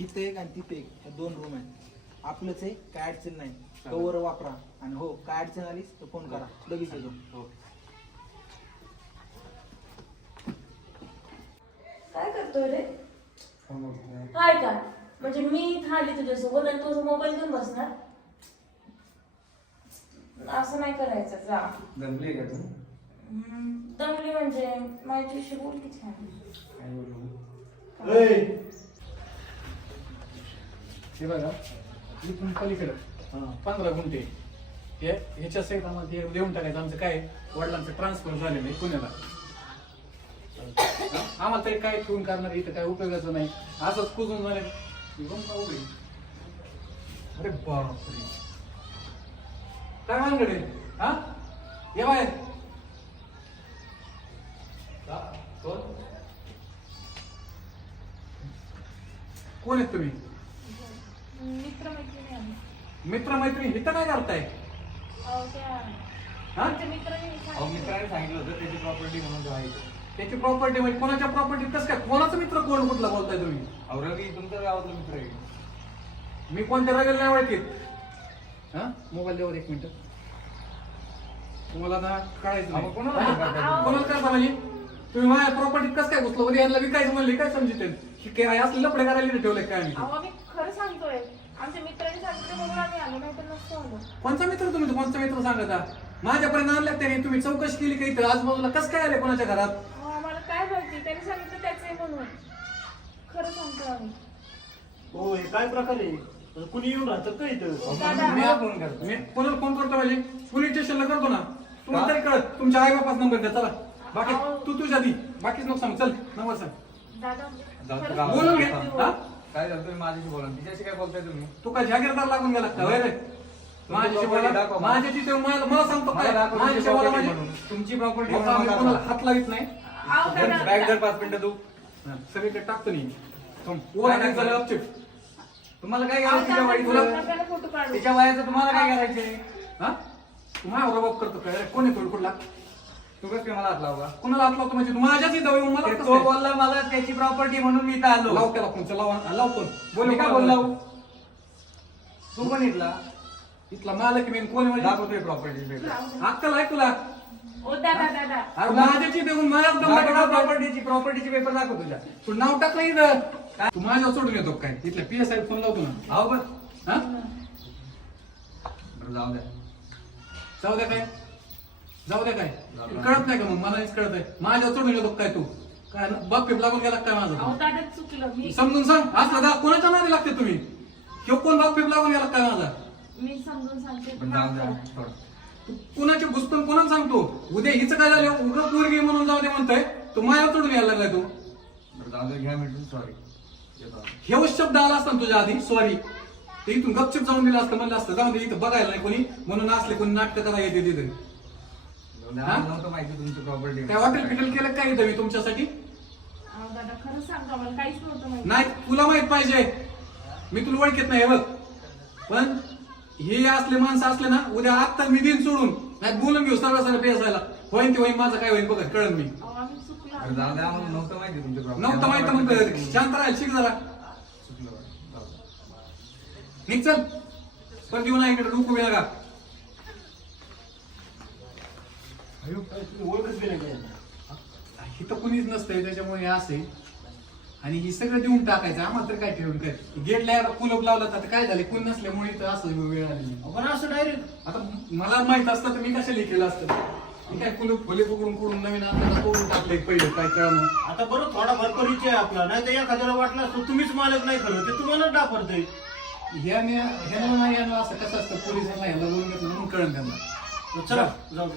इथे एक आणि तिथे एक. ह्या दोन रूम आहेत. आपलंच आहे काय अडचण नाही. कवर वापरा. आणि हो काय अडचण आलीस तर फोन करा. लगेच येतो. हो. काय करतोय रे? काय काय म्हणजे मी इथं आली तुझ्यासोबत आणि तुझा मोबाईल घेऊन बसणार? असं नाही करायचं जा. जमली का तू? हम्म, दमली म्हणजे माझ्याशी बोल की छान. काय बोलू? हे बघा इथून पलीकडं. पंधरा गुंठे. हे ह्याच्या सहित आम्हाला ते देऊन टाकायचं. आमचं काय वडिलांचं ट्रान्सफर झालेलं आहे पुण्याला? आम्हाला तरी काय ठेवून करणार इथं काय उपयोगाचं नाही. असंच कुजून झाले. अरे बापरे. काय भानगड आहे? हा? ये बाहेर? कोण आहेत तुम्ही? आम्ही मित्र मैत्रिणी इथं काय करताय? अहो, हा? मित्राने अहो सांगितलं. मित्राने सांगितलं होतं त्याची प्रॉपर्टी म्हणून त्याची प्रॉपर्टी म्हणजे कोणाच्या प्रॉपर्टी कसं काय कोणाचा मित्र कोण कुठला बोलताय तुम्ही? अहो रवी तुमच्या गावातला मित्र आहे. मी कोणत्या रगेल नाही ओळखीत. हा? मोबाईल देवर एक मिनिट. तुम्हाला ना कळायचं अहो, नाही. कोणाला हा? कोणाला करता म्हणजे? तुम्ही माझ्या प्रॉपर्टीत कसं काय घुसलो उद्या यांना विकायचं म्हणले काय समजते? हे काय असले लपडे करायला इथे ठेवलंय काय आम्ही? अहो आम्ही खरं सांगतोय. आमच्या मित्राने सांगितलं म्हणून आम्ही आलो नाही तर नसतो आलो. कोणचा मित्र तुम्ही? कोणचा मित्र सांगता माझ्यापर्यंत आणल्यात त्याने. तुम्ही चौकशी केली का इथं? आजूबाजूला कसं काय आले कोणाच्या घरात? अहो, आम्हाला काय माहिती? त्याने सांगितलं त्याचं म्हणून. खरं सांगतो आम्ही. हो हे काय प्रकार आहे? कुणी येऊन राहतं का इथं? दादा मी मला फोन करतो. मी कोणाला फोन करतो म्हणजे? पोलीस स्टेशनला करतो ना. तुम्हाला तरी कळत. तुमच्या आई बापाच नंबर द्या. चला. बाकी तू तुझ्या दी बाकीच नको सांग. चल. नंबर सांग. दादा खरं. बोलून घे. हा? काय झालं तुम्ही माझ्याशी बोला तिच्याशी काय बोलताय तुम्ही? तू काय जागीरदार लागून गेला का? होय रे. माझ्याशी बोला. दाखवा. माझ्याशी ते मला मला सांगतो मला काय? दाखव तुमची माझ्याशी बोला property म्हणजे म्हणून. तुमची प्रॉपर्टी आम्ही कोणाला हात लावित नाही. अहो, दादा, बॅग जर पाच मिनिटं तू. हा, सगळीकडे टाकतो नाही ओळख झालं तुम्हाला काय अहो, करायचं तिच्या दादा, वाईट नकाला फोटो काढू. तिच्या वयाचं तुम्हाला काय करायचंय? हा? तू माझ्यावर बाप करतो काय? रे कोण आहे कुठला? तू कसं काय मला हात लावला. कोणाला हात लावतो म्हणजे तू? माझ्याच इथं येऊन मला ते कसं तो काय? बोलला मला त्याची प्रॉपर्टी म्हणून मी इथं आलो. लाव त्याला फोन लाव लाव फोन. बोल मी काय तू पण इथला. इथला मालक मी कोण आहे म्हणजे? दाखवतोय प्रॉपर्टी अक्कल आहे तुला? ओ दादा दादा अरे माझ्याची देऊन दमला प्रॉपर्टीची प्रॉपर्टीची पेपर दाखव तुझ्या. तू नाव टाकलं इथं. तू माझ्या सोडून येतो काय? इथल्या पी एस आय फोन लावतो ना. अहो पण हा? बरं जाऊ द्या. जाऊ द्या काय? जाऊ द्या काय? कळत नाही का मग? मला हेच कळत आहे माझ्या सोडून येतो काय तू. काय बाप पिप लागून गेला काय अहो माझा दादा चुकलं. मी समजून सांग. असलं दा कोणाच्या नादी लागते तुम्ही? किंवा कोण बाप पिप लागून गेला काय माझा? मी समजून सांगते. पण जाऊ द्या थोडं. तू कुणाची घुसपण कोणाला सांगतो? उद्या हिचं काय झालं? उगा पोरगी म्हणून जाऊ दे म्हणतोय. तू माझ्या सोडून यायला लागलाय तू. सॉरी. हे शब्द आला असता ना तुझ्या आधी? सॉरी ते इथून गपचिप जाऊन दिलं असतं म्हणलं असतं. जाऊन दे इथं बघायला नाही कोणी. म्हणून असले कोणी नाटक करायला येते तिथे. जाऊ द्या? आम्हाला नव्हतं माहिती तुमची प्रॉपर्टी काय हॉटेल फिटेल केलं काय इथं मी तुमच्यासाठी? अहो दादा खरं सांगा मला काहीच नव्हतं माहिती. नाही तुला माहीत पाहिजे. मी तुला ओळखीत नाही हे बघ. पण हे असले माणसं असले ना उद्या आत्ता मी दिन सोडून नाही बोलून घेऊ सर्व सर्व पेसायला होईन ते होईन माझं काय होईन बघा कळन मी. अहो आम्ही चुकलो. नव्हतं माहिती तुमची प्रॉपर्टी नव्हतं माहीत मग शांत राहायला शिक जरा. निघ चल. पण देऊ नाही इकडे डोकू नका ओळखच इथं कुणीच नसतंय त्याच्यामुळे हे असे. आणि ही सगळं देऊन टाकायचं आम्हाला तर काय ठेवून काय? गेटला कुलप लावलं तर काय झाले? कोण नसल्यामुळे इथं असं वेळ आली आपण असं डायरेक्ट आता मला माहीत असतं तर मी कशाला केलं असतं? मी काय कुलूप खोले पकडून कुडून नवीन आपल्याला तोडून टाकले पहिलं काय कळणं आता बरं थोडाफार परिचय आहे आपला. नाही तर एखाद्याला वाटलं असतं तुम्हीच मालक नाही खरं ते तुम्हाला डाफरतंय ह्याने ह्यानं नाही यानं असं कसं असतं? पोलिसांना ह्याला बोलून घेतलं म्हणून कळण त्यांना. चला जाऊ